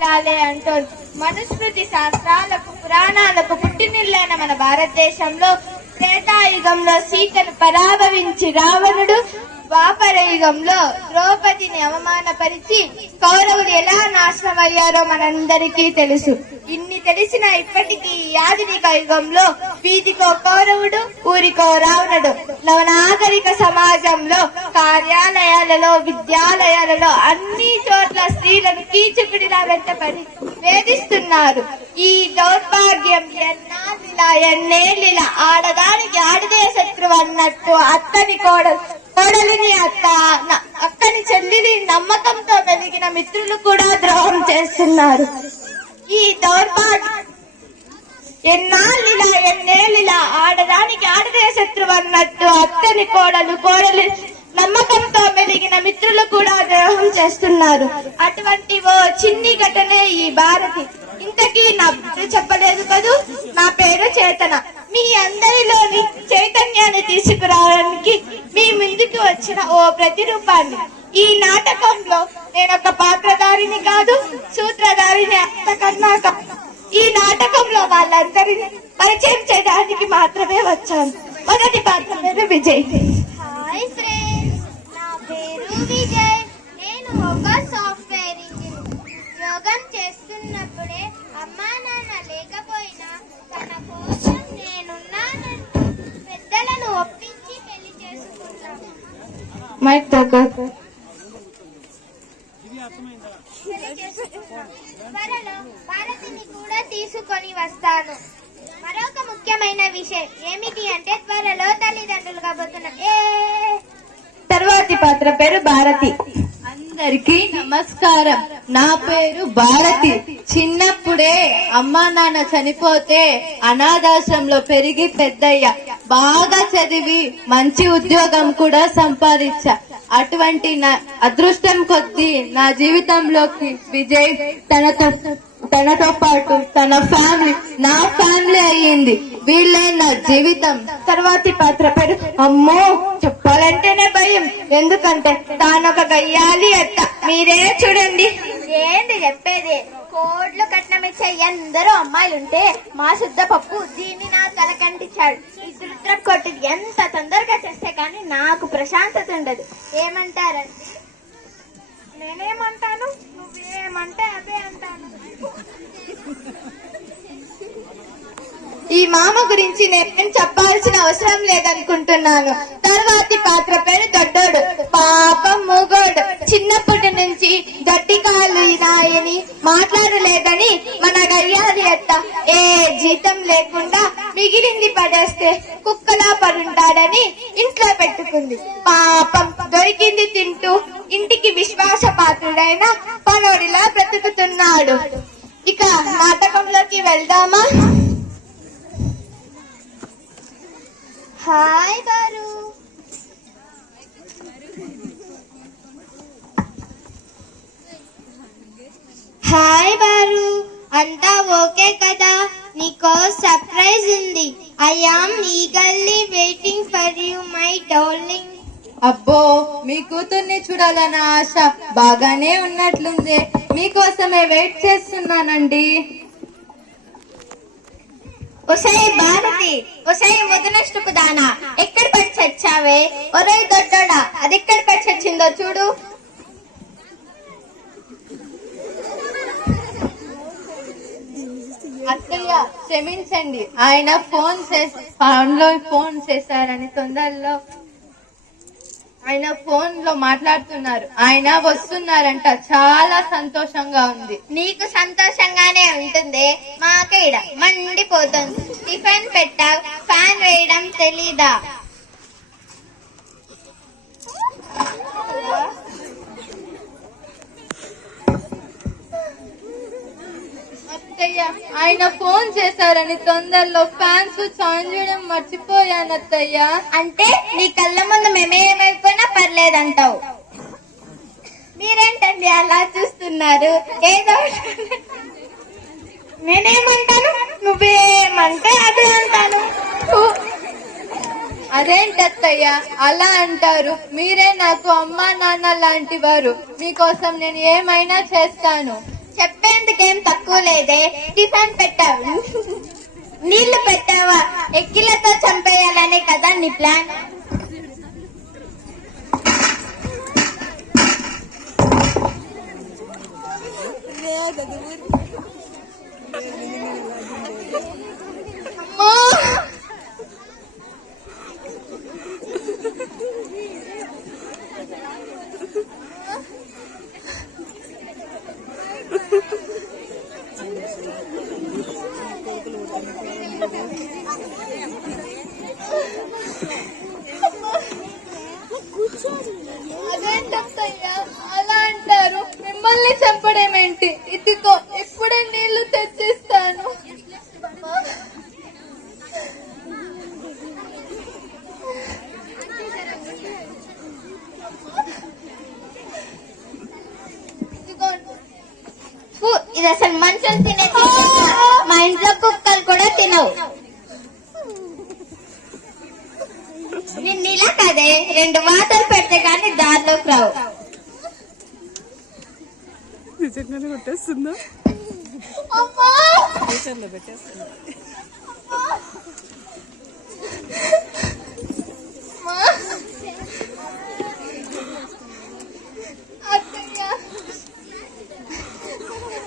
మూలాలే అంటోంది. మనుస్మృతి శాస్త్రాలకు పురాణాలకు పుట్టినిల్లైన మన భారతదేశంలో త్రేతాయుగంలో సీతను పరాభవించి రావణుడు, ద్వాపర యుగంలో ద్రౌపదిని అవమానపరిచి కౌరవులు ఎలా నాశనమయ్యారో మనందరికీ తెలుసు. ఇన్ని తెలిసిన ఇప్పటికీ ఆధునిక యుగంలో వీధికో కౌరవుడు, ఊరికో రావణుడు. నవనాగరిక సమాజంలో కార్యాలయాలలో, విద్యాలయాలలో అన్ని చోట్ల స్త్రీలను కీచుకుడిలా వెంటపడి వేధిస్తున్నారు. ఈ దౌర్భాగ్యం ఎన్నేళ్ళిలా ఆడదానికి ఆడదే శత్రువు అన్నట్టు అత్తని కోడలిని అక్కని చెల్లిని నమ్మకంతో వెలిగిన మిత్రులు కూడా ద్రోహం చేస్తున్నారు. ఈ దౌర్భాగ్యం ఎన్నేళ్ళిలా ఆడదానికి ఆడదే శత్రువు అన్నట్టు అత్తని కోడలి నమ్మకంతో మెలిగిన మిత్రులు కూడా ద్రోహం చేస్తున్నారు. అటువంటి ఓ చిన్ని ఘటనే ఈ భారతి. ఇంతకీ నా పేరు చెప్పలేదు కదూ. నా పేరు చేతన. మీ అందరిలోని చైతన్యాన్ని తీసుకురావడానికి మీ ముందుకు వచ్చిన ఓ ప్రతిరూపాన్ని. ఈ నాటకంలో నేనొక పాత్రధారిని కాదు, సూత్రధారిని అంతకన్నా కాదు. ఈ నాటకంలో వాళ్ళందరినీ పరిచయం చేయడానికి మాత్రమే వచ్చాను. మొదటి పాత్ర పేరు విజయ్. హాయ్ ఫ్రెండ్స్, నా పేరు విజయ్. నేను ఒక సాఫ్ట్వేర్ ఇంజనీర్. యోగం చేస్తున్నప్పుడే అమ్మా నాన్న లేకపోయినా తన కోసం నేనున్నానంటూ పెద్దలను ఒప్పించి పెళ్లి చేసుకున్నాను. త్వరలో భారతిని కూడా తీసుకొని వస్తాను. మరొక ముఖ్యమైన విషయం ఏమిటి అంటే త్వరలో తల్లిదండ్రులు కాబోతున్నాం. తర్వాతి పాత్ర పేరు భారతి. అందరికీ నమస్కారం. నా పేరు భారతి. చిన్నప్పుడే అమ్మా నాన్న చనిపోతే అనాథాశ్రమంలో పెరిగి పెద్దయ్యా. బాగా చదివి మంచి ఉద్యోగం కూడా సంపాదించా. అటువంటి నా అదృష్టం కొద్దీ నా జీవితంలోకి విజయ్ తనతో పాటు తన ఫ్యామిలీ, నా ఫ్యామిలీ అయ్యింది. వీళ్ళే నా జీవితం. తర్వాతి పాత్ర పేరు అమ్మో, చెప్పాలంటేనే భయం. ఎందుకంటే తానొక గయ్యాలి అత్త. మీరే చూడండి. ఏంది చెప్పేది? కోడ్లు కట్నమిచ్చే ఎందరో అమ్మాయిలుంటే మా శుద్ధ పప్పు దీన్ని నా తలకంటించాడు. ఈ దుర్ద్ర కొట్టిది ఎంత తొందరగా చేస్తే కానీ నాకు ప్రశాంతత ఉండదు. ఏమంటారండి? నేనేమంటాను, నువ్వేమంటే అదే అంటాను. ఈ మామ గురించి నేను చెప్పాల్సిన అవసరం లేదనుకుంటున్నాను. తర్వాతి పాత్ర పేరు దొడ్డోడు. పాపం మూగోడు. చిన్నప్పటి నుంచి గట్టి కాళ్ళు నాయని మాట్లాడలేదని మన గయ్యాలి అత్త ఏ జీతం లేకుండా మిగిలింది పడేస్తే కుక్కలా పడుంటాడని ఇంట్లో పెట్టుకుంది. పాపం దొరికింది తింటూ ఇంటికి విశ్వాసపాత్రుడైన పనోడిలా బ్రతుకుతున్నాడు. ఇక నాటకంలోకి వెళ్దామా? హాయ్ బారు. హాయ్ బారు, అంతా ఓకే కదా? నీకో సర్ప్రైజ్ ఉంది. I am eagerly waiting for you my darling. అబ్బో, మీ కూతుర్ని చూడాలన్న ఆశ బాగానే ఉన్నట్లుంది. మీకోసమే వెయిట్ చేస్తున్నానండి. ఒసై భారతి, ఒసై ముదనష్టపు దానా, ఎక్కడ పడి చచ్చావే? ఒరే దొడ్డోడా, అది ఎక్కడ పడి చచ్చిందో చూడు. అత్తయ్య క్షమించండి, ఆయన ఫోన్ చేశారని తొందరలో ఆయన ఫోన్ లో మాట్లాడుతున్నారు. ఆయన వస్తున్నారంట. చాలా సంతోషంగా ఉంది. నీకు సంతోషంగానే ఉంటుంది, మాకేడ మండిపోతుంది. టిఫిన్ పెట్టా, ఫ్యాన్ వేయడం తెలీదా? అత్తయ్య, ఆయన ఫోన్ చేశారని తొందరలో ఫ్యాన్ స్విచ్ ఆన్ చేయడం మర్చిపోయాను అత్తయ్య. అంటే నీ కళ్ళ ముందు మేమేమైపోయినా పర్లేదంటావు. మీరేంటండి అలా చూస్తున్నారు? ఏదో నేనేమంటాను, నువ్వేమంటే అదే అంటాను. అదేంటత్తయ్య అలా అంటారు? మీరే నాకు అమ్మా నాన్న లాంటి వారు. మీకోసం నేను ఏమైనా చేస్తాను. చెప్పేందుకు తప్పు లేదే. టిఫిన్ పెట్టావు, నీళ్లు పెట్టావా, ఎక్కిలతో చంపేయాలనే కదా నీ ప్లాన్. అదేంటయ్యా అలా అంటారు? మిమ్మల్ని చంపడమేంటి? ఇదిగో ఇప్పుడే నీళ్లు తెచ్చిస్తాను. ఇది అసలు మనుషులు తినే మా ఇంట్లో కుక్కలు కూడా తినవు. నిన్ను ఇలా కదే 2 వాతలు పెడితే కానీ దారిలోకి రావు. నిజంగానే కొట్టేస్తుందా? పెట్టేస్తుంది.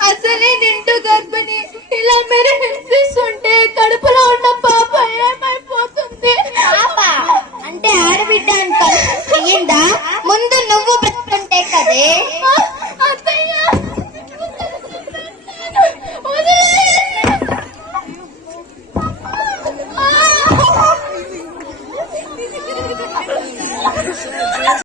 అసలే నిండు గర్భిణి, ఇలా మీరు హింసిస్తుంటే కడుపులో ఉన్న పాప ఏమైపోతుంది? పాప అంటే ఆడబిడ్డ అనుకో అయ్యిందా? ముందు నువ్వు బ్రతుంటే కదే.